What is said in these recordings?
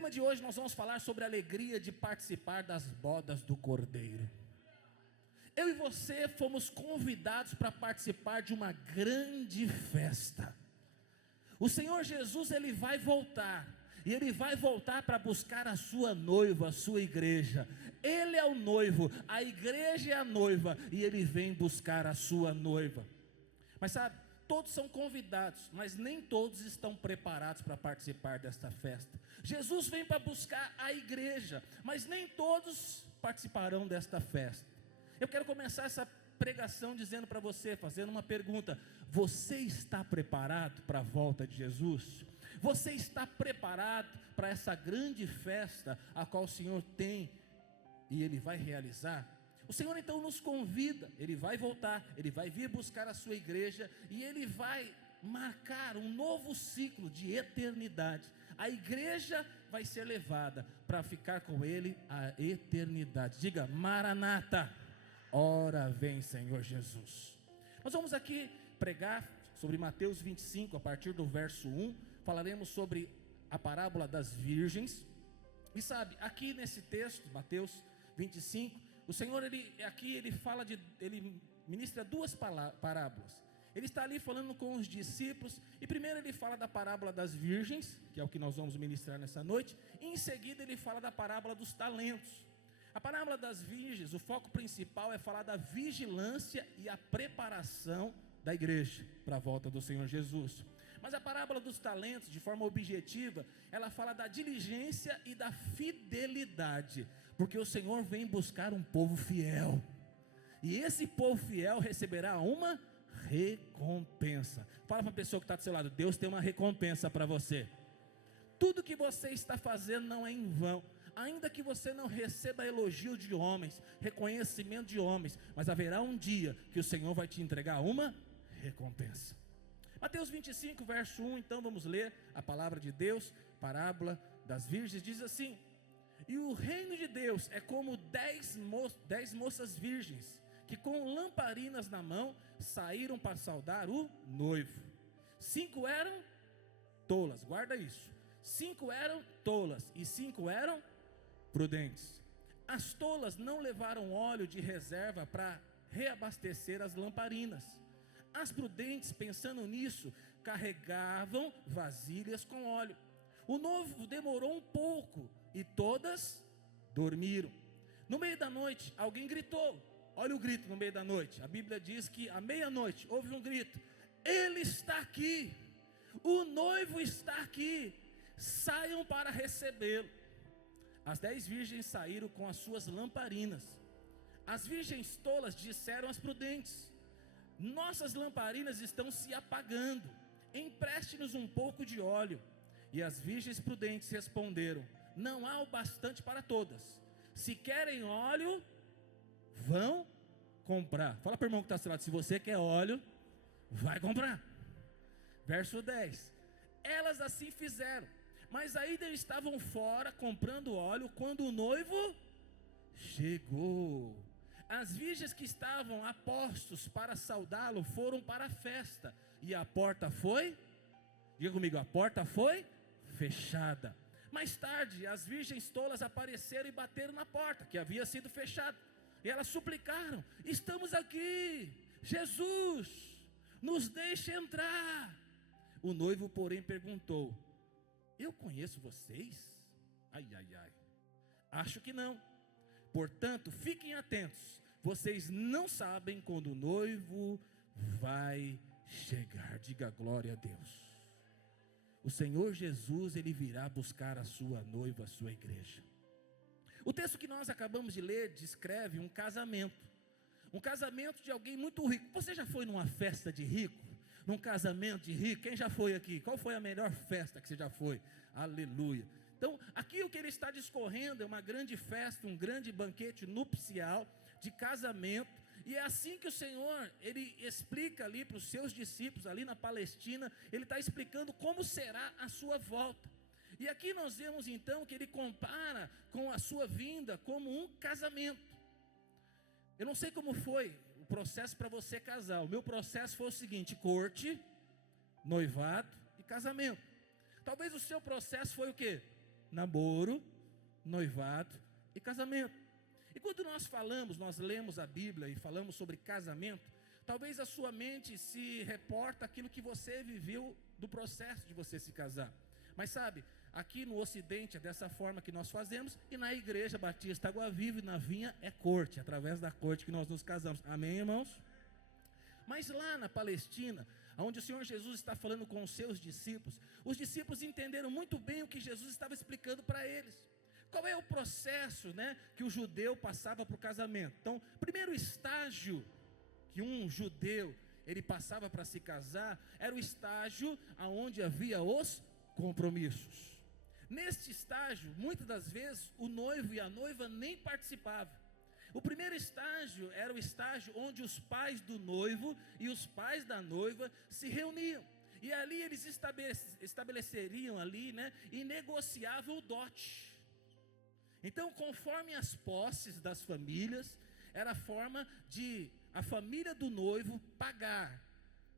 tema de hoje nós vamos falar sobre a alegria de participar das bodas do Cordeiro. Eu e você fomos convidados para participar de uma grande festa. O Senhor Jesus, Ele vai voltar. E Ele vai voltar para buscar a sua noiva, a sua igreja. Ele é o noivo, a igreja é a noiva, e Ele vem buscar a sua noiva. Mas sabe, todos são convidados, mas nem todos estão preparados para participar desta festa. Jesus vem para buscar a igreja, mas nem todos participarão desta festa. Eu quero começar essa pregação dizendo para você, fazendo uma pergunta: você está preparado para a volta de Jesus? Você está preparado para essa grande festa a qual o Senhor tem e Ele vai realizar? O Senhor então nos convida, Ele vai voltar, Ele vai vir buscar a sua igreja e Ele vai marcar um novo ciclo de eternidade. A igreja vai ser levada para ficar com Ele a eternidade. Diga: Maranata, ora vem Senhor Jesus. Nós vamos aqui pregar sobre Mateus 25, a partir do verso 1, falaremos sobre a parábola das virgens. E sabe, aqui nesse texto, Mateus 25, o Senhor, ele ministra duas parábolas. Ele está ali falando com os discípulos, e primeiro ele fala da parábola das virgens, que é o que nós vamos ministrar nessa noite, e em seguida ele fala da parábola dos talentos. A parábola das virgens, o foco principal é falar da vigilância e a preparação da igreja para a volta do Senhor Jesus. Mas a parábola dos talentos, de forma objetiva, ela fala da diligência e da fidelidade, porque o Senhor vem buscar um povo fiel, e esse povo fiel receberá uma recompensa. Fala para a pessoa que está do seu lado: Deus tem uma recompensa para você. Tudo que você está fazendo não é em vão, ainda que você não receba elogio de homens, reconhecimento de homens, mas haverá um dia que o Senhor vai te entregar uma recompensa. Mateus 25, verso 1, então vamos ler a palavra de Deus, parábola das virgens, diz assim: e o reino de Deus é como 10 moças virgens, que com lamparinas na mão saíram para saudar o noivo. 5 eram tolas, guarda isso, 5 eram tolas e 5 eram prudentes. As tolas não levaram óleo de reserva para reabastecer as lamparinas. As prudentes, pensando nisso, carregavam vasilhas com óleo. O noivo demorou um pouco e todas dormiram. No meio da noite, alguém gritou. Olha o grito no meio da noite. A Bíblia diz que à meia-noite houve um grito: Ele está aqui, o noivo está aqui, saiam para recebê-lo. As 10 virgens saíram com as suas lamparinas. As virgens tolas disseram às prudentes: nossas lamparinas estão se apagando, empreste-nos um pouco de óleo. E as virgens prudentes responderam: não há o bastante para todas. Se querem óleo, vão comprar. Fala para o irmão que está ao seu lado: se você quer óleo, vai comprar. Verso 10: elas assim fizeram, mas ainda estavam fora comprando óleo quando o noivo chegou. As virgens que estavam a postos para saudá-lo foram para a festa, e a porta foi, diga comigo, a porta foi fechada. Mais tarde, as virgens tolas apareceram e bateram na porta, que havia sido fechada, e elas suplicaram: estamos aqui, Jesus, nos deixe entrar. O noivo, porém, perguntou: eu conheço vocês? Ai, ai, ai, acho que não. Portanto, fiquem atentos, vocês não sabem quando o noivo vai chegar. Diga glória a Deus. O Senhor Jesus, Ele virá buscar a sua noiva, a sua igreja. O texto que nós acabamos de ler descreve um casamento de alguém muito rico. Você já foi numa festa de rico? Num casamento de rico? Quem já foi aqui? Qual foi a melhor festa que você já foi? Aleluia. Então, aqui o que ele está discorrendo é uma grande festa, um grande banquete nupcial, de casamento, e é assim que o Senhor, Ele explica ali para os seus discípulos, ali na Palestina, Ele está explicando como será a sua volta. E aqui nós vemos então que Ele compara com a sua vinda como um casamento. Eu não sei como foi o processo para você casar. O meu processo foi o seguinte: corte, noivado e casamento. Talvez o seu processo foi o quê? namoro, noivado e casamento. E quando nós lemos a Bíblia e falamos sobre casamento, talvez a sua mente se reporta aquilo que você viveu do processo de você se casar. Mas sabe, aqui no Ocidente é dessa forma que nós fazemos, e na Igreja Batista Água Viva e na Vinha é corte, através da corte que nós nos casamos. Amém, irmãos? Mas lá na Palestina, onde o Senhor Jesus está falando com os seus discípulos, os discípulos entenderam muito bem o que Jesus estava explicando para eles. Qual é o processo, que o judeu passava para o casamento? Então, primeiro estágio que um judeu ele passava para se casar era o estágio onde havia os compromissos. Neste estágio, muitas das vezes, o noivo e a noiva nem participavam. O primeiro estágio era o estágio onde os pais do noivo e os pais da noiva se reuniam. E ali eles estabeleceriam ali, e negociavam o dote. Então, conforme as posses das famílias, era a forma de a família do noivo pagar,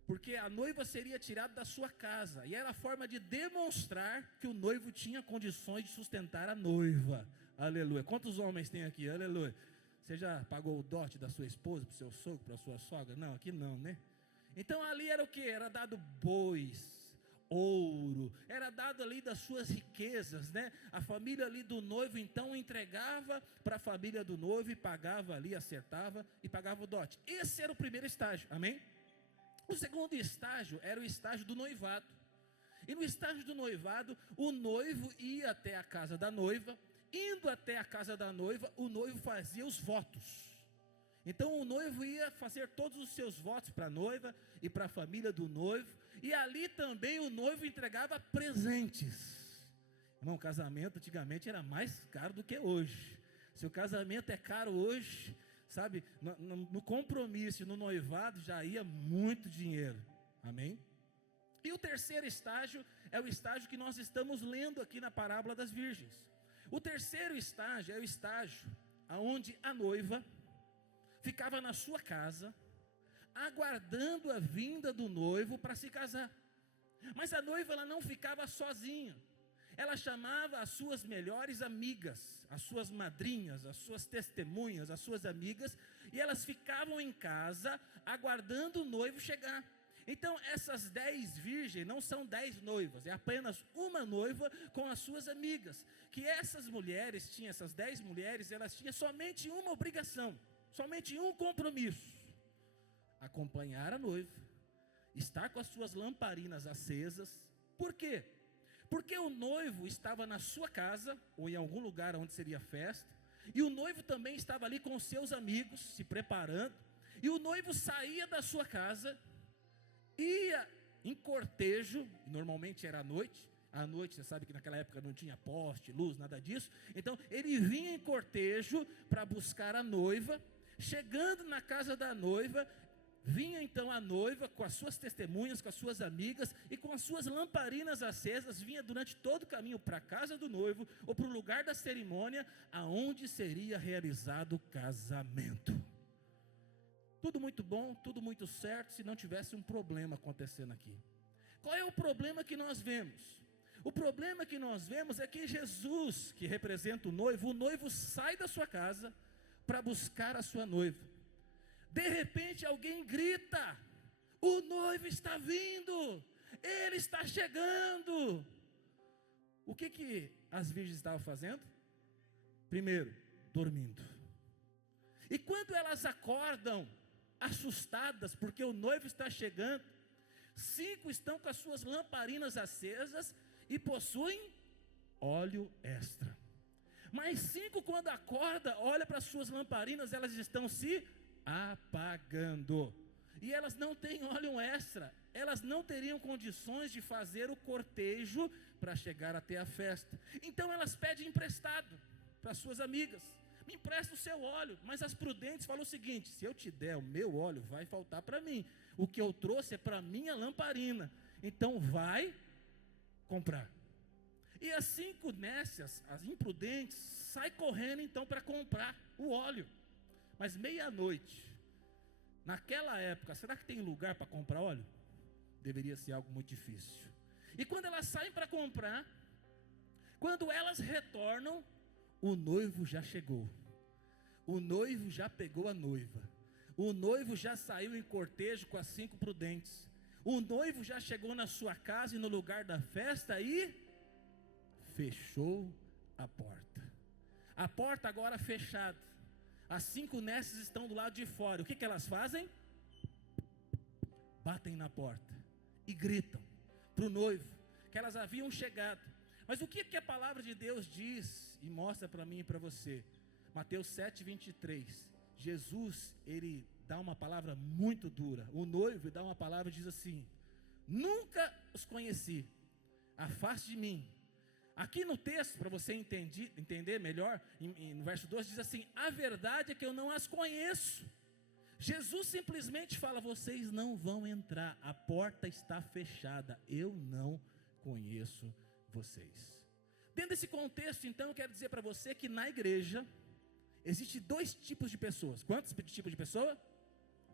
porque a noiva seria tirada da sua casa, e era a forma de demonstrar que o noivo tinha condições de sustentar a noiva. Aleluia. Quantos homens tem aqui? Aleluia. Você já pagou o dote da sua esposa, para o seu sogro, para a sua sogra? Não, aqui não, Então ali era o que? Era dado bois, ouro, era dado ali das suas riquezas, A família ali do noivo então entregava para a família do noivo e pagava ali, acertava e pagava o dote. Esse era o primeiro estágio, amém? O segundo estágio era o estágio do noivado. E no estágio do noivado, o noivo ia até a casa da noiva. Indo até a casa da noiva, o noivo fazia os votos. Então o noivo ia fazer todos os seus votos para a noiva e para a família do noivo. E ali também o noivo entregava presentes. Irmão, casamento antigamente era mais caro do que hoje. Se o casamento é caro hoje, sabe, no compromisso, no noivado já ia muito dinheiro. Amém? E o terceiro estágio é o estágio que nós estamos lendo aqui na parábola das virgens. O terceiro estágio é o estágio onde a noiva ficava na sua casa, aguardando a vinda do noivo para se casar. Mas a noiva ela não ficava sozinha. Ela chamava as suas melhores amigas, as suas madrinhas, as suas testemunhas, as suas amigas, e elas ficavam em casa aguardando o noivo chegar. Então essas 10 virgens não são 10 noivas, é apenas uma noiva com as suas amigas. Que essas mulheres tinham, essas 10 mulheres, elas tinham somente uma obrigação, somente um compromisso: acompanhar a noiva, estar com as suas lamparinas acesas. Por quê? Porque o noivo estava na sua casa, ou em algum lugar onde seria festa, e o noivo também estava ali com os seus amigos, se preparando, e o noivo saía da sua casa, ia em cortejo, normalmente era à noite, você sabe que naquela época não tinha poste, luz, nada disso, então ele vinha em cortejo para buscar a noiva. Chegando na casa da noiva, vinha então a noiva com as suas testemunhas, com as suas amigas e com as suas lamparinas acesas, vinha durante todo o caminho para a casa do noivo ou para o lugar da cerimônia, aonde seria realizado o casamento. Tudo muito bom, tudo muito certo, se não tivesse um problema acontecendo aqui. Qual é o problema que nós vemos? O problema que nós vemos é que Jesus, que representa o noivo sai da sua casa para buscar a sua noiva. De repente alguém grita: o noivo está vindo, ele está chegando. O que as virgens estavam fazendo? Primeiro, dormindo. E quando elas acordam, assustadas, porque o noivo está chegando, 5 estão com as suas lamparinas acesas e possuem óleo extra. Mas 5, quando acorda, olha para as suas lamparinas, elas estão se apagando. E elas não têm óleo extra. Elas não teriam condições de fazer o cortejo para chegar até a festa. Então elas pedem emprestado para as suas amigas: me empresta o seu óleo. Mas as prudentes falam o seguinte: se eu te der o meu óleo, vai faltar para mim. O que eu trouxe é para a minha lamparina. Então vai comprar. E as 5 nécias, as imprudentes, saem correndo então para comprar o óleo. Mas meia-noite, naquela época, será que tem lugar para comprar óleo? Deveria ser algo muito difícil. E quando elas saem para comprar, Quando elas retornam, o noivo já chegou. O noivo já pegou a noiva. O noivo já saiu em cortejo com as 5 prudentes. O noivo já chegou na sua casa e no lugar da festa e fechou a porta. A porta agora fechada. As 5 nécias estão do lado de fora. O que elas fazem? Batem na porta e gritam para o noivo que elas haviam chegado. Mas o que a palavra de Deus diz e mostra para mim e para você? Mateus 7:23. Jesus, ele dá uma palavra muito dura. O noivo dá uma palavra e diz assim: nunca os conheci, afaste de mim. Aqui no texto, para você entender melhor, no verso 12 diz assim: a verdade é que eu não as conheço. Jesus simplesmente fala: vocês não vão entrar, a porta está fechada, eu não conheço vocês. Dentro desse contexto, então, eu quero dizer para você que na igreja existem 2 tipos de pessoas. Quantos tipos de pessoa?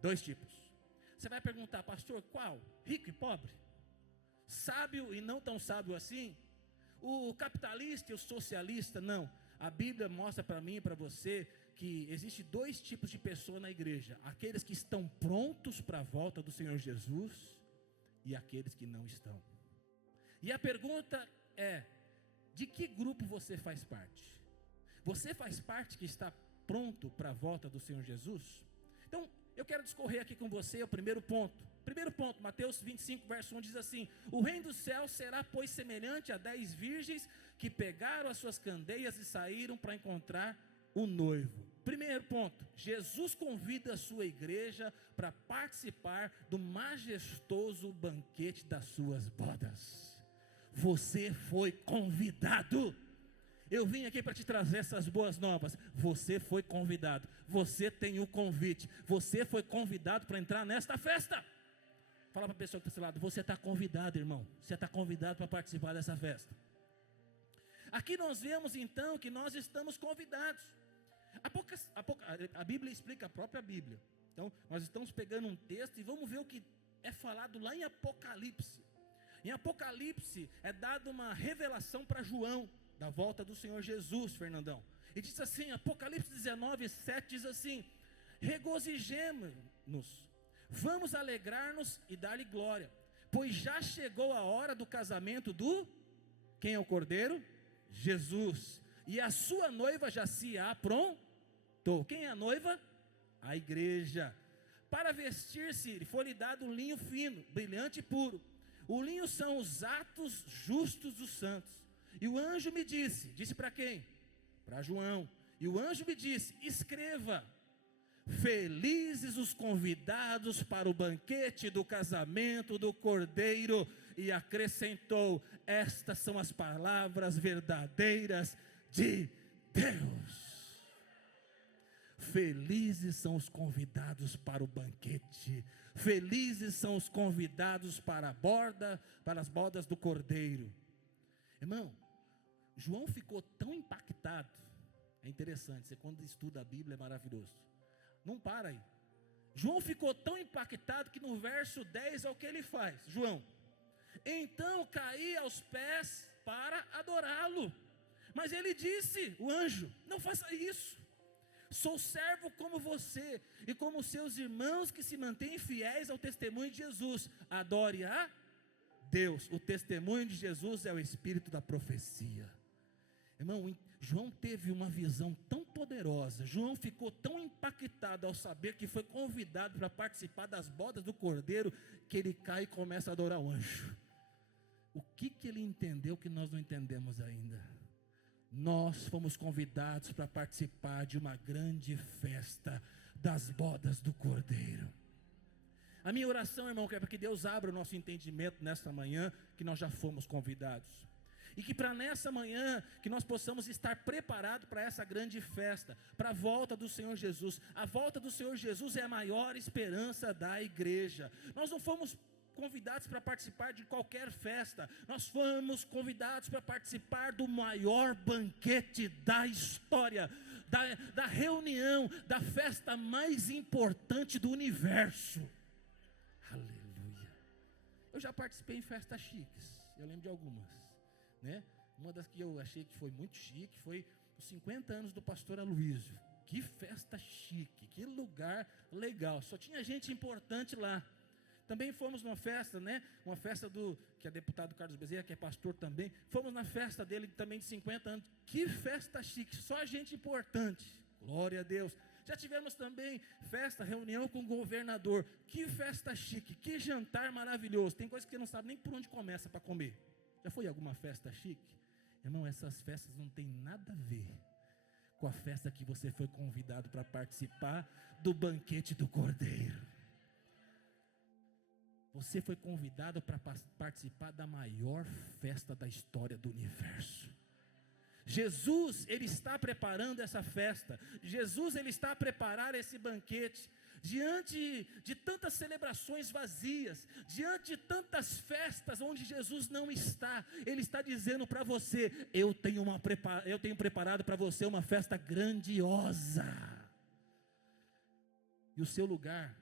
2 tipos. Você vai perguntar: pastor, qual? Rico e pobre? Sábio e não tão sábio assim? O capitalista e o socialista? Não. A Bíblia mostra para mim e para você que existe 2 tipos de pessoa na igreja: aqueles que estão prontos para a volta do Senhor Jesus e aqueles que não estão. E a pergunta é: de que grupo você faz parte? Você faz parte que está pronto para a volta do Senhor Jesus? Então, eu quero discorrer aqui com você o primeiro ponto. Primeiro ponto, Mateus 25, verso 1 diz assim: o reino dos céus será, pois, semelhante a 10 virgens que pegaram as suas candeias e saíram para encontrar o noivo. Primeiro ponto, Jesus convida a sua igreja para participar do majestoso banquete das suas bodas. Você foi convidado. Eu vim aqui para te trazer essas boas novas. Você foi convidado. Você tem o convite. Você foi convidado para entrar nesta festa. Fala para a pessoa que está do seu lado: você está convidado, irmão. Você está convidado para participar dessa festa. Aqui nós vemos então que nós estamos convidados. A Bíblia explica, a própria Bíblia. Então nós estamos pegando um texto e vamos ver o que é falado lá em Apocalipse. Em Apocalipse é dada uma revelação para João da volta do Senhor Jesus, Fernandão. E diz assim, Apocalipse 19:7 diz assim: regozijemo-nos, vamos alegrar-nos e dar-lhe glória, pois já chegou a hora do casamento do... Quem é o cordeiro? Jesus. E a sua noiva já se aprontou. Quem é a noiva? A igreja. Para vestir-se foi-lhe dado um linho fino, brilhante e puro. O linho são os atos justos dos santos. E o anjo me disse para quem? Para João. E o anjo me disse: escreva: felizes os convidados para o banquete do casamento do Cordeiro. E acrescentou: estas são as palavras verdadeiras de Deus. Felizes são os convidados para o banquete. Felizes são os convidados para as bodas do Cordeiro. Irmão, João ficou tão impactado. É interessante, você quando estuda a Bíblia é maravilhoso. Não para aí. João ficou tão impactado que no verso 10 é o que ele faz. João: então caí aos pés para adorá-lo. Mas ele disse, o anjo: não faça isso. Sou servo como você e como seus irmãos que se mantêm fiéis ao testemunho de Jesus. Adore a Deus. O testemunho de Jesus é o espírito da profecia. Irmão, João teve uma visão tão poderosa. João ficou tão impactado ao saber que foi convidado para participar das bodas do Cordeiro, que ele cai e começa a adorar o anjo. O que ele entendeu que nós não entendemos ainda? Nós fomos convidados para participar de uma grande festa das bodas do Cordeiro. A minha oração, irmão, é para que Deus abra o nosso entendimento nesta manhã, que nós já fomos convidados. E que para nessa manhã, que nós possamos estar preparados para essa grande festa, para a volta do Senhor Jesus. A volta do Senhor Jesus é a maior esperança da igreja. Nós não fomos convidados para participar de qualquer festa. Nós fomos convidados para participar do maior banquete da história, da reunião, da festa mais importante do universo. Aleluia. Eu já participei em festas chiques, eu lembro de algumas, né? Uma das que eu achei que foi muito chique foi os 50 anos do pastor Aloysio. Que festa chique, que lugar legal, só tinha gente importante lá. Também fomos numa festa, né? Uma festa que é deputado Carlos Bezerra, que é pastor também. Fomos na festa dele também de 50 anos. Que festa chique, só gente importante. Glória a Deus. Já tivemos também festa, reunião com o governador. Que festa chique, que jantar maravilhoso. Tem coisa que você não sabe nem por onde começa para comer. Já foi alguma festa chique? Irmão, essas festas não tem nada a ver com a festa que você foi convidado para participar do banquete do Cordeiro. Você foi convidado para participar da maior festa da história do universo. Jesus, Ele está preparando essa festa. Jesus, Ele está a preparar esse banquete. Diante de tantas celebrações vazias, diante de tantas festas onde Jesus não está, Ele está dizendo para você: eu tenho preparado para você uma festa grandiosa. E o seu lugar,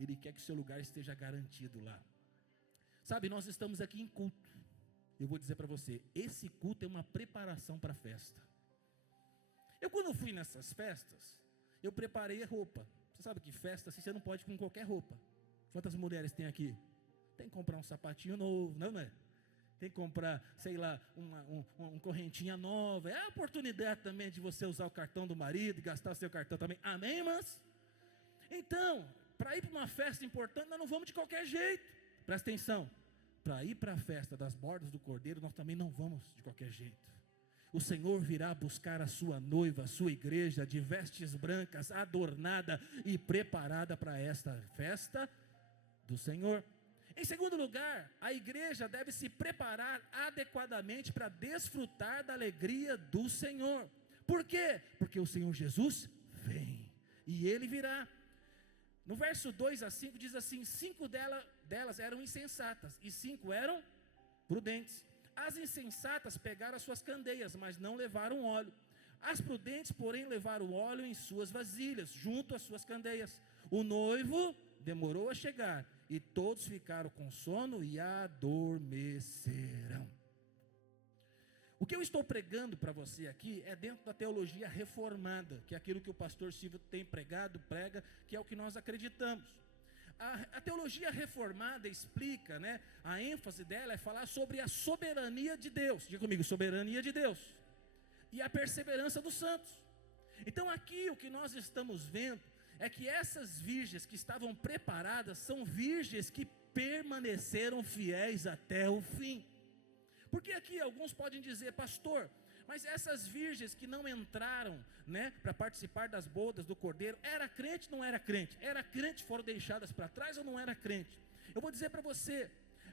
Ele quer que o seu lugar esteja garantido lá. Sabe, nós estamos aqui em culto. Eu vou dizer para você, esse culto é uma preparação para a festa. Eu quando fui nessas festas, eu preparei a roupa. Você sabe que festa assim, você não pode ir com qualquer roupa. Quantas mulheres tem aqui? Tem que comprar um sapatinho novo, não é? Tem que comprar, sei lá, uma correntinha nova. É a oportunidade também de você usar o cartão do marido e gastar o seu cartão também. Amém, irmãs? Então, para ir para uma festa importante, nós não vamos de qualquer jeito. Presta atenção. Para ir para a festa das bordas do Cordeiro, nós também não vamos de qualquer jeito. O Senhor virá buscar a sua noiva, a sua igreja, de vestes brancas, adornada e preparada para esta festa do Senhor. Em segundo lugar, a igreja deve se preparar adequadamente para desfrutar da alegria do Senhor. Por quê? Porque o Senhor Jesus vem e Ele virá. No verso 2 a 5 diz assim: 5 delas eram insensatas e 5 eram prudentes. As insensatas pegaram as suas candeias, mas não levaram óleo. As prudentes, porém, levaram óleo em suas vasilhas, junto às suas candeias. O noivo demorou a chegar, e todos ficaram com sono e adormeceram. O que eu estou pregando para você aqui é dentro da teologia reformada, que é aquilo que o pastor Silvio tem prega, que é o que nós acreditamos. A teologia reformada explica, né, a ênfase dela é falar sobre a soberania de Deus. Diga comigo, soberania de Deus. E a perseverança dos santos. Então aqui o que nós estamos vendo é que essas virgens que estavam preparadas são virgens que permaneceram fiéis até o fim. Porque aqui alguns podem dizer: pastor, mas essas virgens que não entraram, né, para participar das bodas do Cordeiro, era crente ou não era crente? Era crente, foram deixadas para trás ou não era crente? Eu vou dizer para você,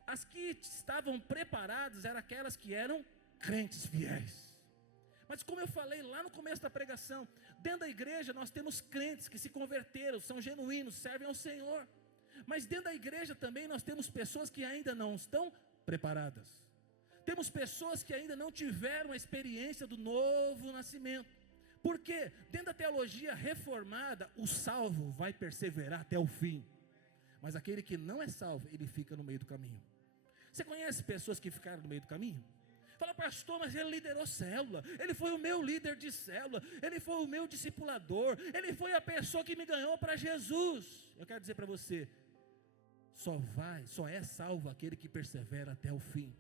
as que estavam preparadas eram aquelas que eram crentes fiéis. Mas como eu falei lá no começo da pregação, dentro da igreja nós temos crentes que se converteram, são genuínos, servem ao Senhor. Mas dentro da igreja também nós temos pessoas que ainda não estão preparadas. Temos pessoas que ainda não tiveram a experiência do novo nascimento. Por quê? Dentro da teologia reformada, o salvo vai perseverar até o fim. Mas aquele que não é salvo, ele fica no meio do caminho. Você conhece pessoas que ficaram no meio do caminho? Fala: pastor, mas ele liderou célula, ele foi o meu líder de célula, ele foi o meu discipulador, ele foi a pessoa que me ganhou para Jesus. Eu quero dizer para você, só é salvo aquele que persevera até o fim.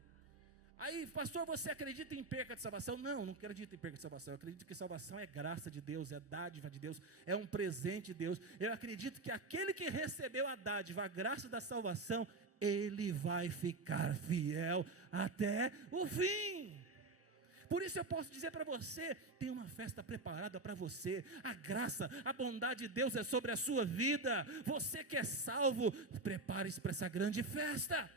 Aí, pastor, você acredita em perca de salvação? Não acredito em perca de salvação. Eu acredito que salvação é graça de Deus, é dádiva de Deus, é um presente de Deus. Eu acredito que aquele que recebeu a dádiva, a graça da salvação, ele vai ficar fiel até o fim. Por isso eu posso dizer para você, tem uma festa preparada para você. A graça, a bondade de Deus é sobre a sua vida. Você que é salvo, prepare-se para essa grande festa.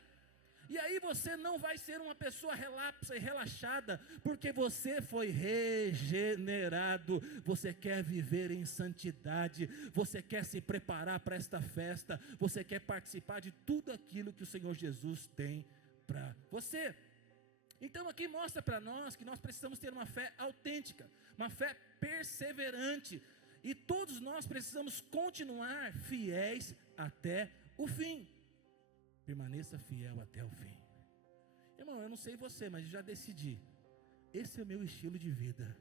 E aí você não vai ser uma pessoa relapsa e relaxada, porque você foi regenerado. Você quer viver em santidade, você quer se preparar para esta festa, você quer participar de tudo aquilo que o Senhor Jesus tem para você. Então aqui mostra para nós que nós precisamos ter uma fé autêntica, uma fé perseverante, e todos nós precisamos continuar fiéis até o fim. Permaneça fiel até o fim. Irmão, eu não sei você, mas eu já decidi. esse é o meu estilo de vida.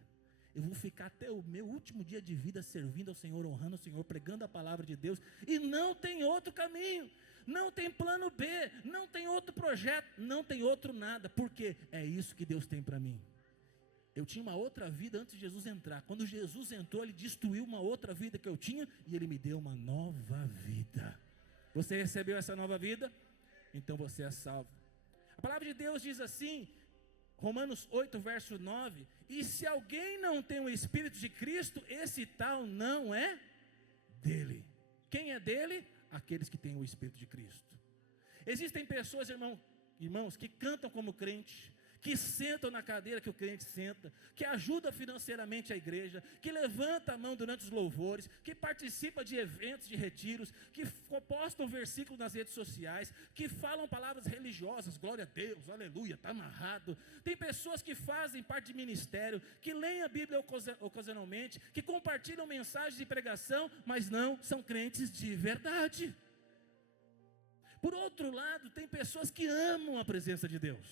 Eu vou ficar até o meu último dia de vida servindo ao Senhor, honrando o Senhor, pregando a palavra de Deus, e não tem outro caminho, não tem plano B, não tem outro projeto, não tem outro nada, porque é isso que Deus tem para mim. Eu tinha uma outra vida antes de Jesus entrar. Quando Jesus entrou, Ele destruiu uma outra vida que eu tinha, e Ele me deu uma nova vida. Você recebeu essa nova vida? Então você é salvo. A palavra de Deus diz assim, Romanos 8, verso 9, e se alguém não tem o Espírito de Cristo, esse tal não é dele. Quem é dele? Aqueles que têm o Espírito de Cristo. Existem pessoas, irmãos, que cantam como crente, que sentam na cadeira que o crente senta, que ajuda financeiramente a igreja, que levanta a mão durante os louvores, que participa de eventos, de retiros, que postam versículos nas redes sociais, que falam palavras religiosas, glória a Deus, aleluia, está amarrado. Tem pessoas que fazem parte de ministério, que leem a Bíblia ocasionalmente, que compartilham mensagens de pregação, mas não são crentes de verdade. Por outro lado, tem pessoas que amam a presença de Deus,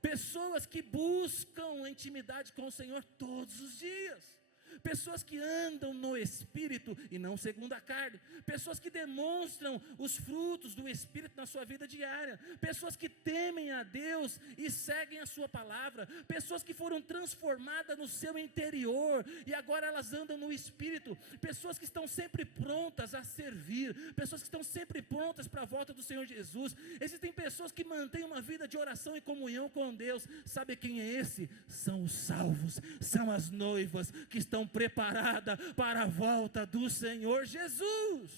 pessoas que buscam intimidade com o Senhor todos os dias, pessoas que andam no Espírito e não segundo a carne, pessoas que demonstram os frutos do Espírito na sua vida diária, pessoas que temem a Deus e seguem a sua palavra, pessoas que foram transformadas no seu interior e agora elas andam no Espírito, pessoas que estão sempre prontas a servir, pessoas que estão sempre prontas para a volta do Senhor Jesus. Existem pessoas que mantêm uma vida de oração e comunhão com Deus. Sabe quem é esse? São os salvos, são as noivas que estão preparadas para a volta do Senhor Jesus.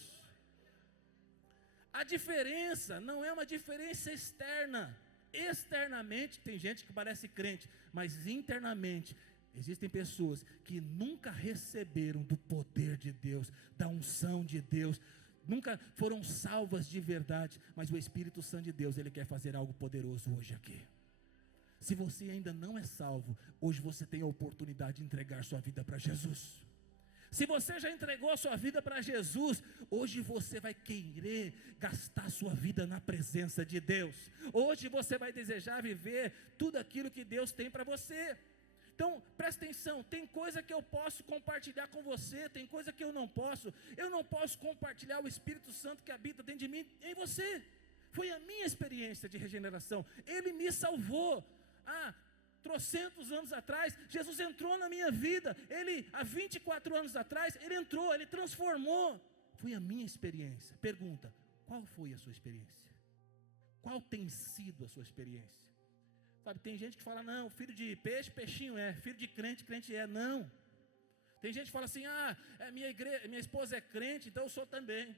A diferença não é uma diferença externa. Externamente tem gente que parece crente, mas internamente existem pessoas que nunca receberam do poder de Deus, da unção de Deus, nunca foram salvas de verdade, mas o Espírito Santo de Deus, Ele quer fazer algo poderoso hoje aqui. Se você ainda não é salvo, hoje você tem a oportunidade de entregar sua vida para Jesus. Se você já entregou a sua vida para Jesus, hoje você vai querer gastar sua vida na presença de Deus. Hoje você vai desejar viver tudo aquilo que Deus tem para você. Então, presta atenção, tem coisa que eu posso compartilhar com você, tem coisa que eu não posso. Eu não posso compartilhar o Espírito Santo que habita dentro de mim em você. Foi a minha experiência de regeneração. Ele me salvou. Trocentos anos atrás, Jesus entrou na minha vida. Ele, há 24 anos atrás, Ele entrou, Ele transformou. Foi a minha experiência. Pergunta, qual foi a sua experiência? Qual tem sido a sua experiência? Sabe, tem gente que fala, não, filho de peixe, peixinho é, filho de crente, crente é. Não. Tem gente que fala assim, minha esposa é crente, então eu sou também.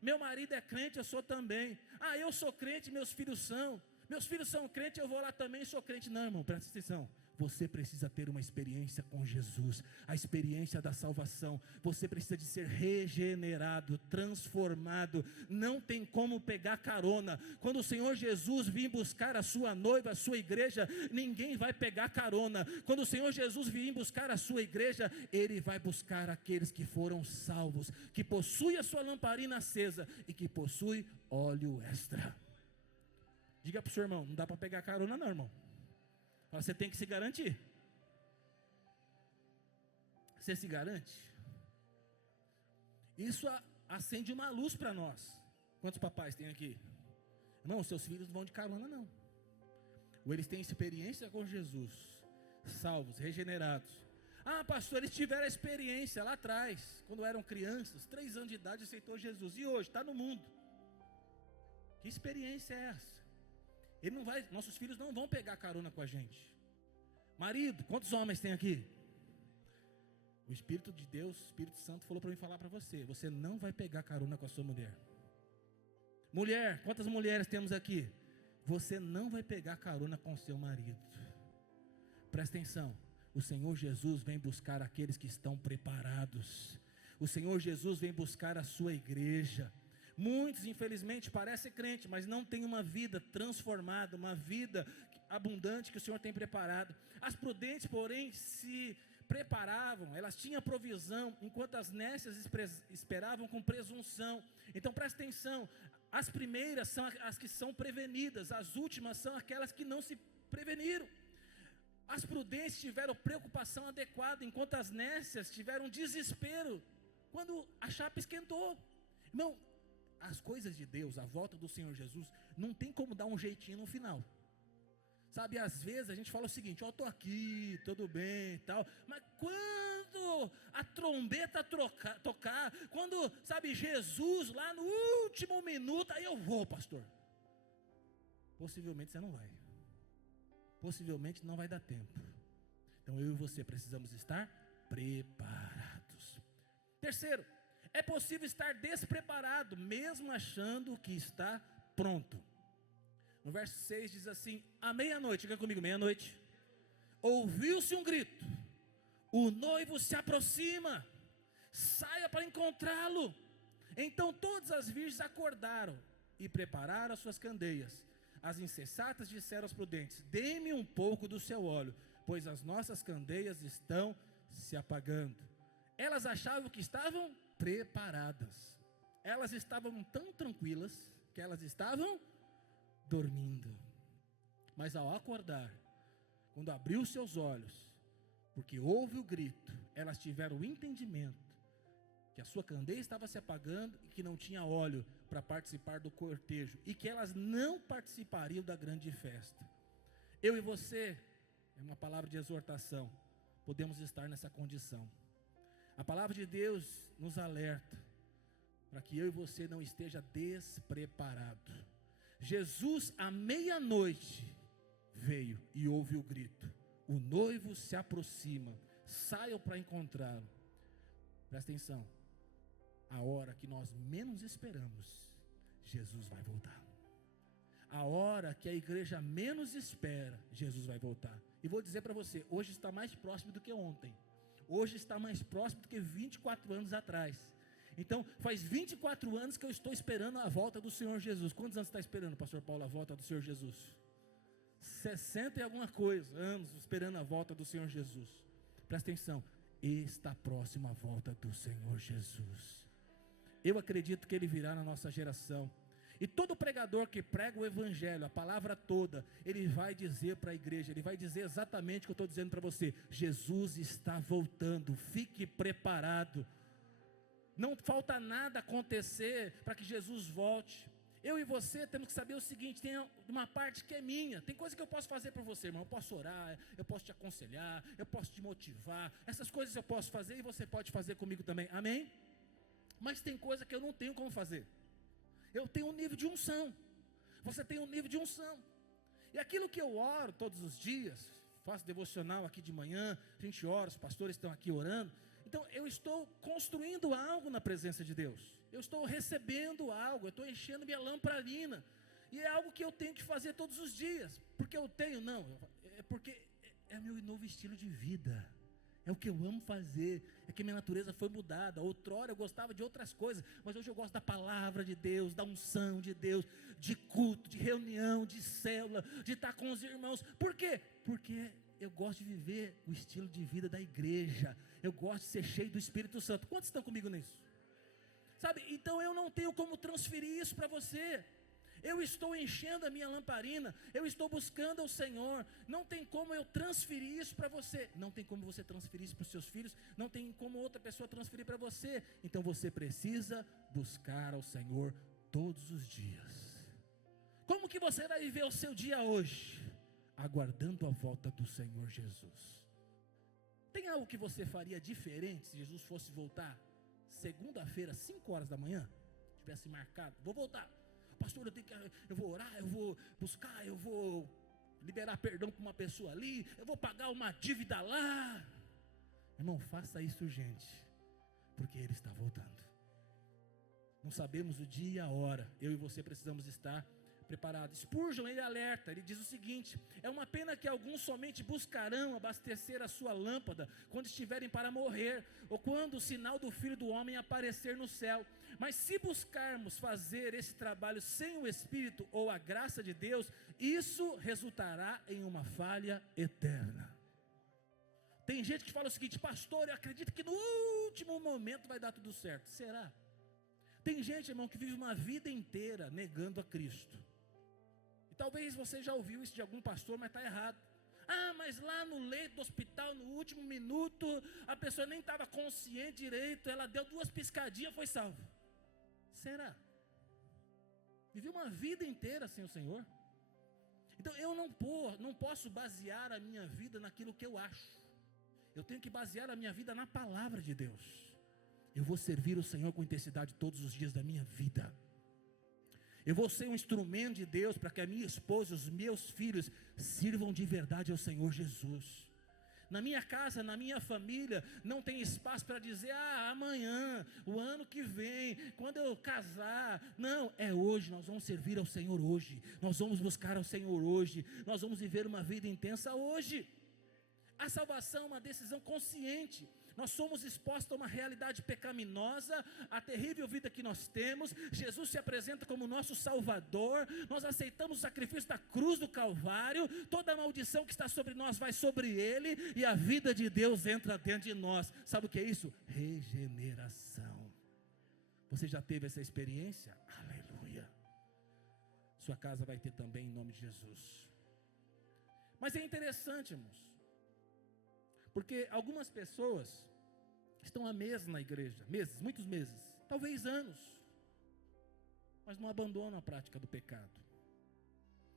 Meu marido é crente, eu sou também. Eu sou crente, meus filhos são. Meus filhos são crentes, eu vou lá também, sou crente. Não, irmão, presta atenção. Você precisa ter uma experiência com Jesus, a experiência da salvação. Você precisa de ser regenerado, transformado. Não tem como pegar carona. Quando o Senhor Jesus vir buscar a sua noiva, a sua igreja, ninguém vai pegar carona. Quando o Senhor Jesus vir buscar a sua igreja, Ele vai buscar aqueles que foram salvos, que possuem a sua lamparina acesa e que possuem óleo extra. Diga para o seu irmão, não dá para pegar carona não, irmão. Você tem que se garantir. Você se garante? Isso acende uma luz para nós. Quantos papais tem aqui? Irmão, seus filhos não vão de carona não. Ou eles têm experiência com Jesus, salvos, regenerados. Pastor, eles tiveram a experiência lá atrás, quando eram crianças, 3 anos de idade, aceitou Jesus. E hoje, está no mundo. Que experiência é essa? Nossos filhos não vão pegar carona com a gente. Marido, quantos homens tem aqui? O Espírito de Deus, o Espírito Santo falou para mim falar para você. Você não vai pegar carona com a sua mulher. Mulher, quantas mulheres temos aqui? Você não vai pegar carona com o seu marido. Presta atenção. O Senhor Jesus vem buscar aqueles que estão preparados. O Senhor Jesus vem buscar a sua igreja. Muitos, infelizmente, parecem crentes, mas não têm uma vida transformada, uma vida abundante que o Senhor tem preparado. As prudentes, porém, se preparavam, elas tinham provisão, enquanto as nécias esperavam com presunção. Então presta atenção, as primeiras são as que são prevenidas, as últimas são aquelas que não se preveniram. As prudentes tiveram preocupação adequada, enquanto as nécias tiveram desespero quando a chapa esquentou. Irmão, as coisas de Deus, a volta do Senhor Jesus, não tem como dar um jeitinho no final. Sabe, às vezes a gente fala o seguinte: ó, estou aqui, tudo bem e tal, mas quando a trombeta tocar, quando, sabe, Jesus lá no último minuto, aí eu vou, pastor. Possivelmente você não vai. Possivelmente não vai dar tempo. Então eu e você precisamos estar preparados. Terceiro, é possível estar despreparado, mesmo achando que está pronto. No verso 6 diz assim: à meia-noite, diga comigo, meia-noite, ouviu-se um grito, o noivo se aproxima, saia para encontrá-lo. Então todas as virgens acordaram e prepararam as suas candeias. As insensatas disseram aos prudentes: dê-me um pouco do seu óleo, pois as nossas candeias estão se apagando. Elas achavam que estavam preparadas. Elas estavam tão tranquilas que elas estavam dormindo. Mas ao acordar, quando abriu seus olhos, porque houve o grito, elas tiveram o entendimento que a sua candeia estava se apagando e que não tinha óleo para participar do cortejo, e que elas não participariam da grande festa. Eu e você, é uma palavra de exortação, podemos estar nessa condição. A palavra de Deus nos alerta para que eu e você não esteja despreparado. Jesus à meia-noite veio e ouve o grito, o noivo se aproxima, saiam para encontrá-lo. Presta atenção, a hora que nós menos esperamos, Jesus vai voltar. A hora que a igreja menos espera, Jesus vai voltar. E vou dizer para você, hoje está mais próximo do que ontem. Hoje está mais próximo do que 24 anos atrás. Então, faz 24 anos que eu estou esperando a volta do Senhor Jesus. Quantos anos está esperando, pastor Paulo, a volta do Senhor Jesus? 60 e alguma coisa anos esperando a volta do Senhor Jesus. Presta atenção, está próximo a volta do Senhor Jesus. Eu acredito que Ele virá na nossa geração. E todo pregador que prega o evangelho, a palavra toda, ele vai dizer para a igreja, ele vai dizer exatamente o que eu estou dizendo para você: Jesus está voltando, fique preparado. Não falta nada acontecer para que Jesus volte. Eu e você temos que saber o seguinte: tem uma parte que é minha, tem coisa que eu posso fazer para você, irmão. Eu posso orar, eu posso te aconselhar, eu posso te motivar, essas coisas eu posso fazer e você pode fazer comigo também, amém? Mas tem coisa que eu não tenho como fazer. Eu tenho um nível de unção, você tem um nível de unção, e aquilo que eu oro todos os dias, faço devocional aqui de manhã, a gente ora, os pastores estão aqui orando. Então eu estou construindo algo na presença de Deus, eu estou recebendo algo, eu estou enchendo minha lamparina, e é algo que eu tenho que fazer todos os dias, porque eu tenho, não, é porque é meu novo estilo de vida, é o que eu amo fazer, é que minha natureza foi mudada. Outrora eu gostava de outras coisas, mas hoje eu gosto da palavra de Deus, da unção de Deus, de culto, de reunião, de célula, de estar com os irmãos. Por quê? Porque eu gosto de viver o estilo de vida da igreja, eu gosto de ser cheio do Espírito Santo. Quantos estão comigo nisso? Sabe, então eu não tenho como transferir isso para você. Eu estou enchendo a minha lamparina, eu estou buscando ao Senhor. Não tem como eu transferir isso para você, não tem como você transferir isso para os seus filhos, não tem como outra pessoa transferir para você. Então você precisa buscar ao Senhor todos os dias. Como que você vai viver o seu dia hoje? Aguardando a volta do Senhor Jesus. Tem algo que você faria diferente se Jesus fosse voltar segunda-feira, 5 horas da manhã? Tivesse marcado, vou voltar. Pastor, eu vou orar, eu vou buscar, eu vou liberar perdão para uma pessoa ali, eu vou pagar uma dívida lá. Irmão, faça isso urgente, porque Ele está voltando. Não sabemos o dia e a hora, eu e você precisamos estar preparados. Spurgeon, ele alerta, ele diz o seguinte: é uma pena que alguns somente buscarão abastecer a sua lâmpada quando estiverem para morrer, ou quando o sinal do Filho do Homem aparecer no céu. Mas se buscarmos fazer esse trabalho sem o Espírito ou a graça de Deus, isso resultará em uma falha eterna. Tem gente que fala o seguinte: pastor, eu acredito que no último momento vai dar tudo certo. Será? Tem gente, irmão, que vive uma vida inteira negando a Cristo. E talvez você já ouviu isso de algum pastor, mas está errado. Ah, mas lá no leito do hospital, no último minuto, a pessoa nem estava consciente direito, ela deu 2 piscadinhas, foi salva. Será? Vivi uma vida inteira sem o Senhor. Então eu não posso basear a minha vida naquilo que eu acho. Eu tenho que basear a minha vida na palavra de Deus. Eu vou servir o Senhor com intensidade todos os dias da minha vida. Eu vou ser um instrumento de Deus para que a minha esposa, os meus filhos sirvam de verdade ao Senhor Jesus. Na minha casa, na minha família, não tem espaço para dizer, amanhã, o ano que vem, quando eu casar. Não, é hoje, nós vamos servir ao Senhor hoje. Nós vamos buscar ao Senhor hoje. Nós vamos viver uma vida intensa hoje. A salvação é uma decisão consciente. Nós somos expostos a uma realidade pecaminosa, a terrível vida que nós temos. Jesus se apresenta como nosso Salvador. Nós aceitamos o sacrifício da cruz do Calvário. Toda a maldição que está sobre nós vai sobre Ele, e a vida de Deus entra dentro de nós. Sabe o que é isso? Regeneração. Você já teve essa experiência? Aleluia. Sua casa vai ter também, em nome de Jesus. Mas é interessante, irmãos, porque algumas pessoas estão há meses na igreja, muitos meses, talvez anos, mas não abandonam a prática do pecado,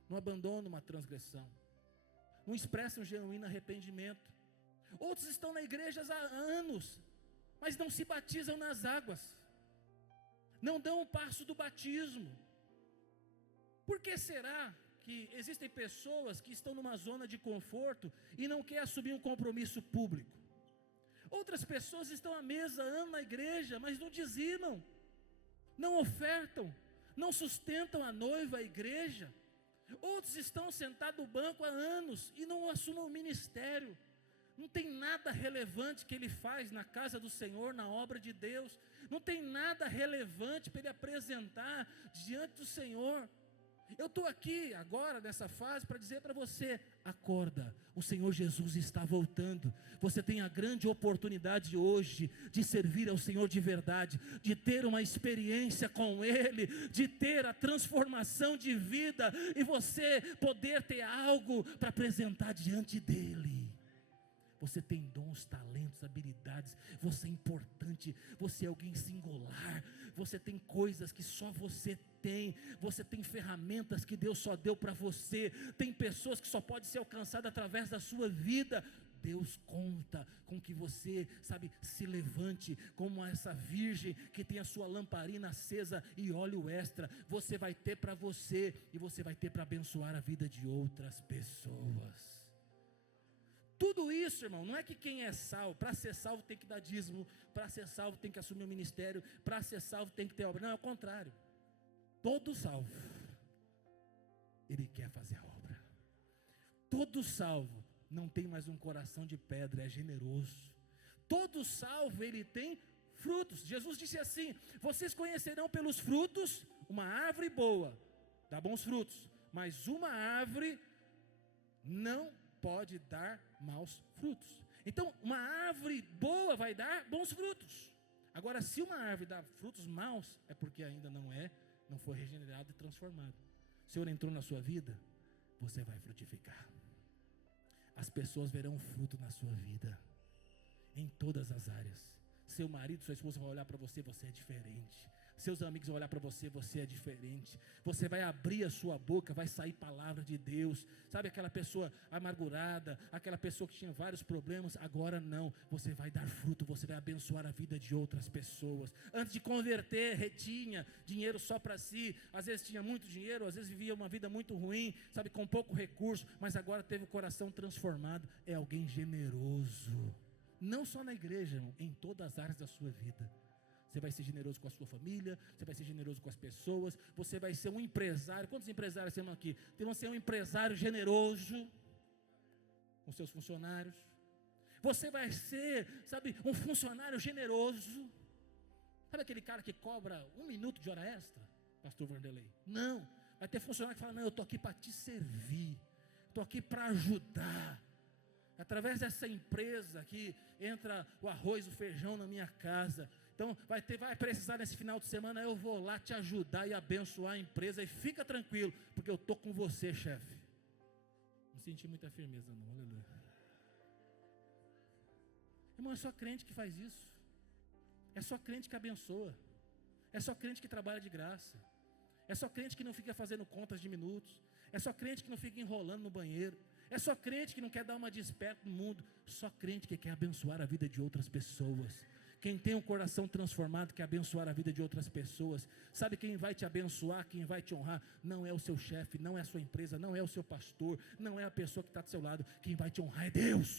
não abandonam uma transgressão, não expressam genuíno arrependimento. Outros estão na igreja há anos, mas não se batizam nas águas, não dão o passo do batismo. Por que será que existem pessoas que estão numa zona de conforto e não querem assumir um compromisso público? Outras pessoas estão à mesa, andam na igreja, mas não dizimam, não ofertam, não sustentam a noiva, a igreja. Outros estão sentados no banco há anos e não assumem o ministério. Não tem nada relevante que ele faz na casa do Senhor, na obra de Deus. Não tem nada relevante para ele apresentar diante do Senhor. Eu estou aqui agora nessa fase para dizer para você: acorda, o Senhor Jesus está voltando. Você tem a grande oportunidade hoje de servir ao Senhor de verdade, de ter uma experiência com Ele, de ter a transformação de vida e você poder ter algo para apresentar diante dEle. Você tem dons, talentos, habilidades, você é importante, você é alguém singular, você tem coisas que só você tem ferramentas que Deus só deu para você, tem pessoas que só podem ser alcançadas através da sua vida. Deus conta com que você, se levante como essa virgem que tem a sua lamparina acesa e óleo extra. Você vai ter para você e você vai ter para abençoar a vida de outras pessoas. Tudo isso, irmão, não é que quem é salvo, para ser salvo tem que dar dízimo, para ser salvo tem que assumir o ministério, para ser salvo tem que ter obra. Não, é o contrário. Todo salvo, ele quer fazer a obra. Todo salvo não tem mais um coração de pedra, é generoso. Todo salvo, ele tem frutos. Jesus disse assim: vocês conhecerão pelos frutos. Uma árvore boa dá bons frutos, mas uma árvore não pode dar maus frutos. Então uma árvore boa vai dar bons frutos. Agora, se uma árvore dá frutos maus, é porque ainda não foi regenerado e transformado. O Senhor entrou na sua vida, você vai frutificar. As pessoas verão fruto na sua vida, em todas as áreas. Seu marido, sua esposa vai olhar para você, você é diferente. Seus amigos vão olhar para você, você é diferente. Você vai abrir a sua boca, vai sair palavra de Deus. Sabe aquela pessoa amargurada, aquela pessoa que tinha vários problemas? Agora não, você vai dar fruto, você vai abençoar a vida de outras pessoas. Antes de converter, retinha dinheiro só para si. Às vezes tinha muito dinheiro, às vezes vivia uma vida muito ruim, com pouco recurso. Mas agora teve o coração transformado, é alguém generoso. Não só na igreja, irmão, em todas as áreas da sua vida. Você vai ser generoso com a sua família, você vai ser generoso com as pessoas, você vai ser um empresário. Quantos empresários temos aqui? Vão ser um empresário generoso com seus funcionários. Você vai ser, um funcionário generoso. Sabe aquele cara que cobra 1 minuto de hora extra, pastor Vanderlei? Não, vai ter funcionário que fala: não, eu estou aqui para te servir, estou aqui para ajudar. Através dessa empresa que entra o arroz, o feijão na minha casa. Então vai precisar nesse final de semana, eu vou lá te ajudar e abençoar a empresa. E fica tranquilo, porque eu estou com você, chefe. Não se senti muita firmeza não, aleluia. Irmão, é só crente que faz isso. É só crente que abençoa. É só crente que trabalha de graça. É só crente que não fica fazendo contas de minutos. É só crente que não fica enrolando no banheiro. É só crente que não quer dar uma desperta no mundo. Só crente que quer abençoar a vida de outras pessoas. Quem tem um coração transformado quer abençoar a vida de outras pessoas. Sabe quem vai te abençoar, quem vai te honrar? Não é o seu chefe, não é a sua empresa, não é o seu pastor, não é a pessoa que está do seu lado. Quem vai te honrar é Deus.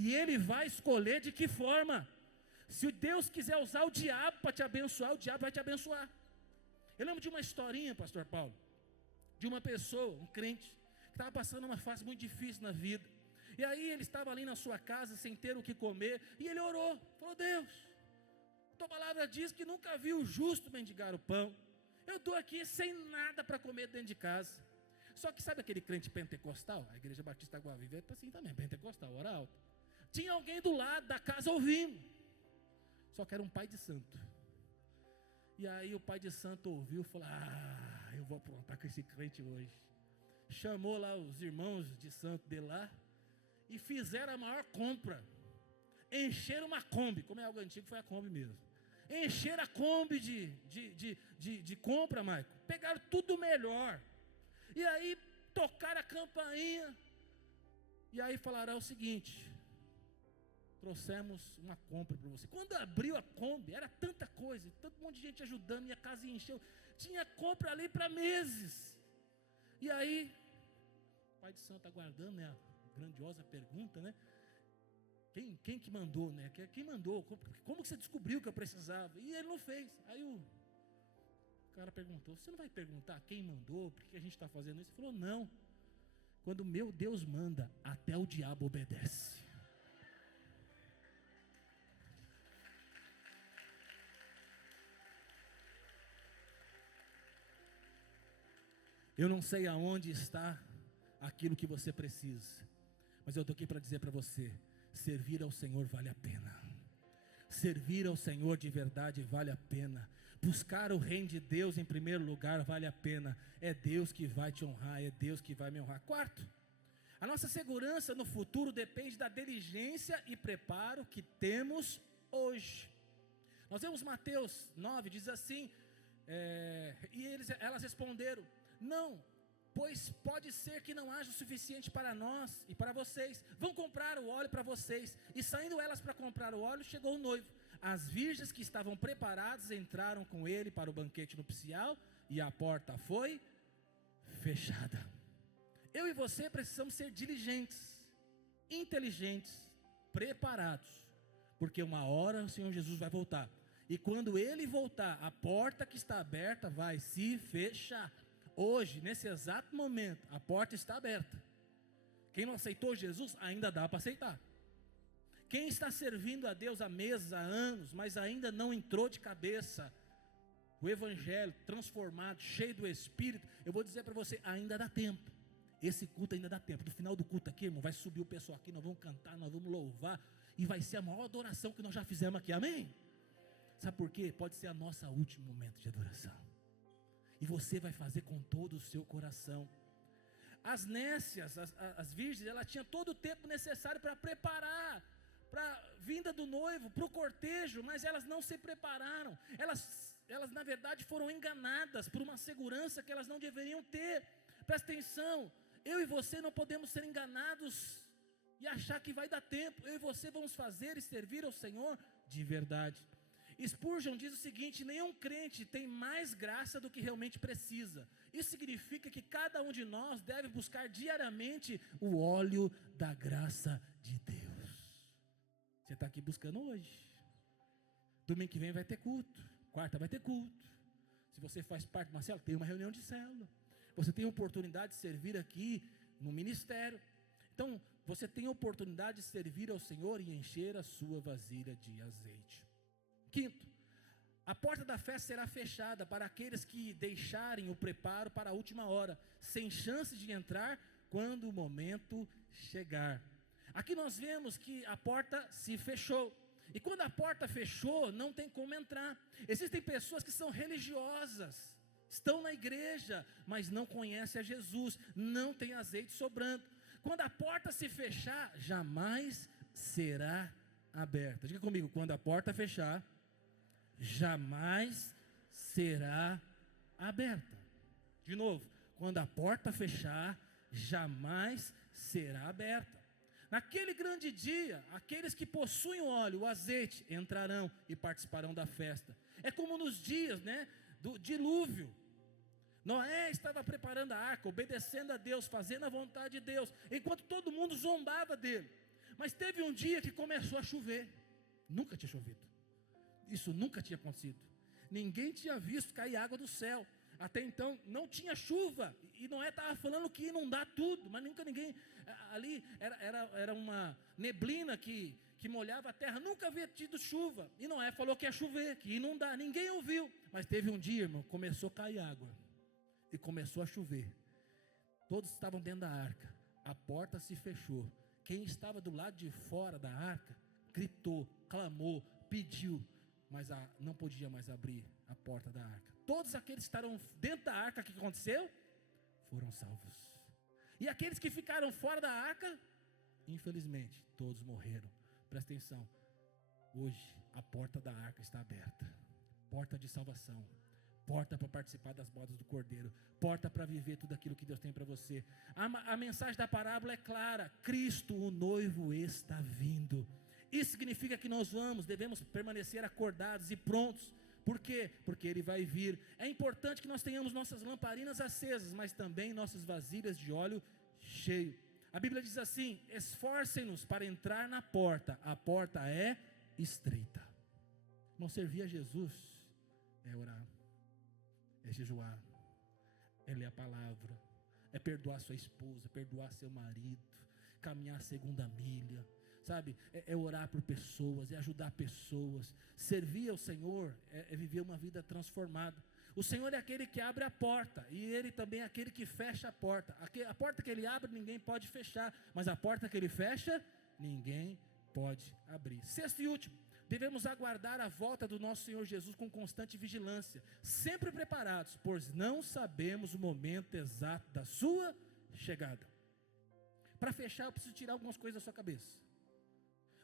E Ele vai escolher de que forma. Se Deus quiser usar o diabo para te abençoar, o diabo vai te abençoar. Eu lembro de uma historinha, pastor Paulo, de uma pessoa, um crente, que estava passando uma fase muito difícil na vida. E aí ele estava ali na sua casa sem ter o que comer, e ele orou, falou: Deus, tua palavra diz que nunca viu o justo mendigar o pão. Eu estou aqui sem nada para comer dentro de casa. Só que sabe aquele crente pentecostal? A Igreja Batista Água Viva é assim também, pentecostal, ora alto. Tinha alguém do lado da casa ouvindo, só que era um pai de santo. E aí o pai de santo ouviu e falou: eu vou aprontar com esse crente hoje. Chamou lá os irmãos de santo dele lá e fizeram a maior compra. Encheram uma Kombi, como é algo antigo, foi a Kombi mesmo. Encheram a Kombi de compra, Maico. Pegaram tudo melhor. E aí tocaram a campainha. E aí falaram o seguinte: trouxemos uma compra para você. Quando abriu a Kombi, era tanta coisa, tanto monte de gente ajudando, e a casa encheu. Tinha compra ali para meses. E aí, o pai de santo aguardando, né, a grandiosa pergunta, né? Quem que mandou, né? Quem mandou? Como que você descobriu que eu precisava? E ele não fez. Aí o cara perguntou: você não vai perguntar quem mandou, por que a gente está fazendo isso? Ele falou: não. Quando meu Deus manda, até o diabo obedece. Eu não sei aonde está aquilo que você precisa, mas eu estou aqui para dizer para você: servir ao Senhor vale a pena. Servir ao Senhor de verdade vale a pena. Buscar o reino de Deus em primeiro lugar vale a pena. É Deus que vai te honrar, é Deus que vai me honrar. Quarto, a nossa segurança no futuro depende da diligência e preparo que temos hoje. Nós vemos Mateus 9, diz assim, elas responderam: não, pois pode ser que não haja o suficiente para nós e para vocês. Vão comprar o óleo para vocês. E saindo elas para comprar o óleo, chegou o noivo. As virgens que estavam preparadas entraram com ele para o banquete nupcial, e a porta foi fechada. Eu e você precisamos ser diligentes, inteligentes, preparados, porque uma hora o Senhor Jesus vai voltar. E quando Ele voltar, a porta que está aberta vai se fechar. Hoje, nesse exato momento, a porta está aberta. Quem não aceitou Jesus, ainda dá para aceitar. Quem está servindo a Deus à mesa há anos, mas ainda não entrou de cabeça o Evangelho transformado, cheio do Espírito, eu vou dizer para você: ainda dá tempo. Esse culto ainda dá tempo. No final do culto aqui, irmão, vai subir o pessoal aqui, nós vamos cantar, nós vamos louvar, e vai ser a maior adoração que nós já fizemos aqui, amém? Sabe por quê? Pode ser a nossa último momento de adoração. E você vai fazer com todo o seu coração. As nécias, as virgens, ela tinha todo o tempo necessário para preparar, para a vinda do noivo, para o cortejo, mas elas não se prepararam. Elas na verdade foram enganadas por uma segurança que elas não deveriam ter. Presta atenção, eu e você não podemos ser enganados e achar que vai dar tempo. Eu e você vamos fazer e servir ao Senhor de verdade. Spurgeon diz o seguinte: nenhum crente tem mais graça do que realmente precisa. Isso significa que cada um de nós deve buscar diariamente o óleo da graça de Deus. Você está aqui buscando hoje. Domingo que vem vai ter culto. Quarta vai ter culto. Se você faz parte de uma célula, tem uma reunião de célula. Você tem a oportunidade de servir aqui no ministério. Então, você tem a oportunidade de servir ao Senhor e encher a sua vasilha de azeite. Quinto, a porta da festa será fechada para aqueles que deixarem o preparo para a última hora, sem chance de entrar quando o momento chegar. Aqui nós vemos que a porta se fechou, e quando a porta fechou, não tem como entrar. Existem pessoas que são religiosas, estão na igreja, mas não conhecem a Jesus, não tem azeite sobrando. Quando a porta se fechar, jamais será aberta. Diga comigo, quando a porta fechar, jamais será aberta. De novo, quando a porta fechar, jamais será aberta. Naquele grande dia, aqueles que possuem o óleo, o azeite, entrarão e participarão da festa. É como nos dias, do dilúvio. Noé estava preparando a arca, obedecendo a Deus, fazendo a vontade de Deus, enquanto todo mundo zombava dele. Mas teve um dia que começou a chover. Nunca tinha chovido. Isso nunca tinha acontecido. Ninguém tinha visto cair água do céu. Até então não tinha chuva, e Noé estava falando que ia inundar tudo, mas nunca ninguém, ali era uma neblina que molhava a terra, nunca havia tido chuva, e Noé falou que ia chover, que ia inundar, ninguém ouviu, mas teve um dia, irmão, começou a cair água, e começou a chover, todos estavam dentro da arca, a porta se fechou, quem estava do lado de fora da arca, gritou, clamou, pediu, mas não podia mais abrir a porta da arca. Todos aqueles que estavam dentro da arca, o que aconteceu? Foram salvos. E aqueles que ficaram fora da arca, infelizmente, todos morreram. Presta atenção, hoje a porta da arca está aberta, porta de salvação, porta para participar das bodas do Cordeiro, porta para viver tudo aquilo que Deus tem para você. A mensagem da parábola é clara: Cristo, o noivo, está vindo. Isso significa que nós devemos permanecer acordados e prontos. Por quê? Porque Ele vai vir. É importante que nós tenhamos nossas lamparinas acesas, mas também nossas vasilhas de óleo cheio. A Bíblia diz assim: esforcem-nos para entrar na porta, a porta é estreita. Não servir a Jesus é orar, é jejuar, é ler a palavra, é perdoar sua esposa, perdoar seu marido, caminhar a segunda milha, sabe, é orar por pessoas, é ajudar pessoas. Servir ao Senhor é viver uma vida transformada. O Senhor é aquele que abre a porta, e Ele também é aquele que fecha a porta. A porta que Ele abre, ninguém pode fechar, mas a porta que Ele fecha, ninguém pode abrir. Sexto e último, devemos aguardar a volta do nosso Senhor Jesus com constante vigilância, sempre preparados, pois não sabemos o momento exato da sua chegada. Para fechar, eu preciso tirar algumas coisas da sua cabeça.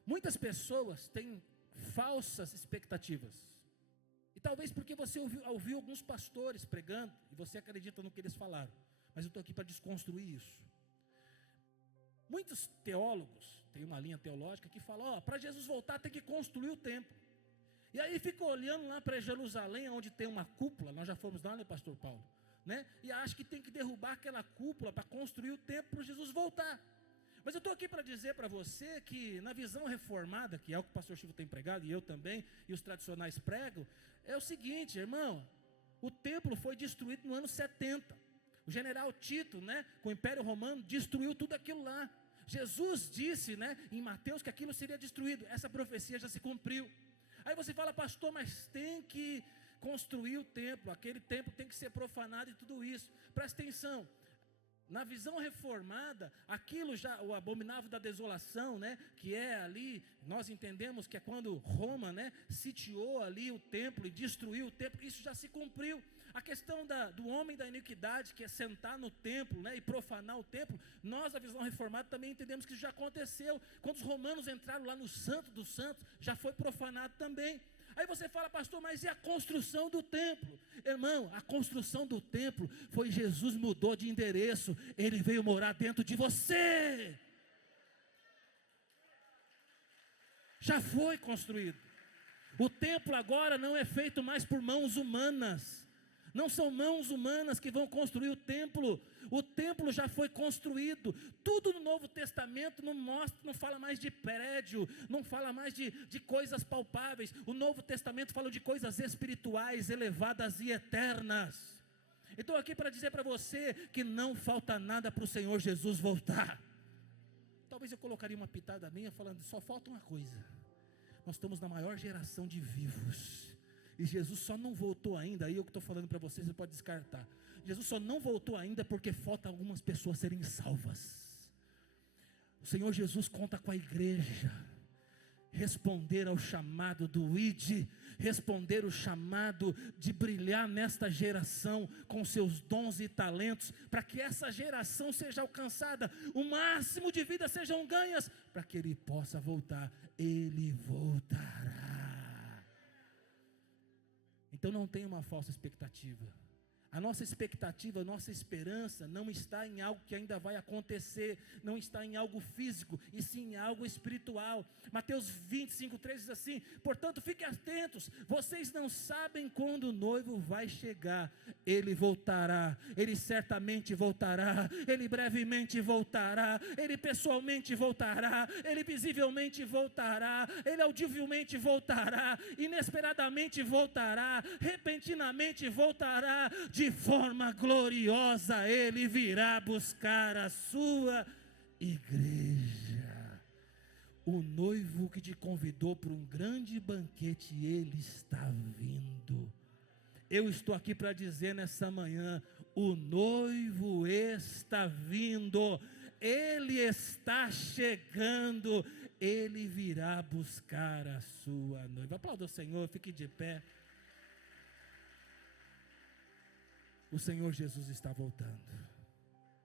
Muitas pessoas têm falsas expectativas, e talvez porque você ouviu alguns pastores pregando, e você acredita no que eles falaram, mas eu estou aqui para desconstruir isso. Muitos teólogos, tem uma linha teológica que fala, para Jesus voltar tem que construir o templo, e aí fica olhando lá para Jerusalém, onde tem uma cúpula, nós já fomos lá, né, pastor Paulo, e acha que tem que derrubar aquela cúpula para construir o templo para Jesus voltar. Mas eu estou aqui para dizer para você que na visão reformada, que é o que o pastor Chico tem pregado, e eu também, e os tradicionais pregam, é o seguinte, irmão, o templo foi destruído no ano 70, o general Tito, com o Império Romano, destruiu tudo aquilo lá. Jesus disse, em Mateus, que aquilo seria destruído, essa profecia já se cumpriu. Aí você fala, pastor, mas tem que construir o templo, aquele templo tem que ser profanado e tudo isso. Presta atenção. Na visão reformada, aquilo já, o abominável da desolação, que é ali, nós entendemos que é quando Roma, sitiou ali o templo e destruiu o templo, isso já se cumpriu. A questão do homem da iniquidade, que é sentar no templo, e profanar o templo, nós, a visão reformada, também entendemos que isso já aconteceu. Quando os romanos entraram lá no Santo dos Santos, já foi profanado também. Aí você fala, pastor, mas e a construção do templo? Irmão, a construção do templo foi Jesus mudou de endereço, Ele veio morar dentro de você. Já foi construído. O templo agora não é feito mais por mãos humanas. Não são mãos humanas que vão construir o templo já foi construído. Tudo no Novo Testamento não fala mais de prédio, não fala mais de coisas palpáveis. O Novo Testamento fala de coisas espirituais, elevadas e eternas. Então aqui para dizer para você que não falta nada para o Senhor Jesus voltar. Talvez eu colocaria uma pitada minha falando, só falta uma coisa: nós estamos na maior geração de vivos, e Jesus só não voltou ainda. Aí eu que estou falando para vocês, você pode descartar. Jesus só não voltou ainda porque falta algumas pessoas serem salvas. O Senhor Jesus conta com a igreja. responder ao chamado do ID, responder o chamado de brilhar nesta geração com seus dons e talentos, para que essa geração seja alcançada, o máximo de vidas sejam ganhas, para que Ele possa voltar. Ele voltará. Então não tenha uma falsa expectativa. A nossa expectativa, a nossa esperança não está em algo que ainda vai acontecer, não está em algo físico, e sim em algo espiritual. Mateus 25:3 diz assim: portanto fiquem atentos, vocês não sabem quando o noivo vai chegar. Ele voltará, Ele certamente voltará, Ele brevemente voltará, Ele pessoalmente voltará, Ele visivelmente voltará, Ele audivelmente voltará, inesperadamente voltará, repentinamente voltará, de forma gloriosa Ele virá buscar a sua igreja. O noivo que te convidou para um grande banquete, Ele está vindo. Eu estou aqui para dizer nessa manhã: o noivo está vindo, Ele está chegando, Ele virá buscar a sua noiva. Aplauda o Senhor, fique de pé. O Senhor Jesus está voltando.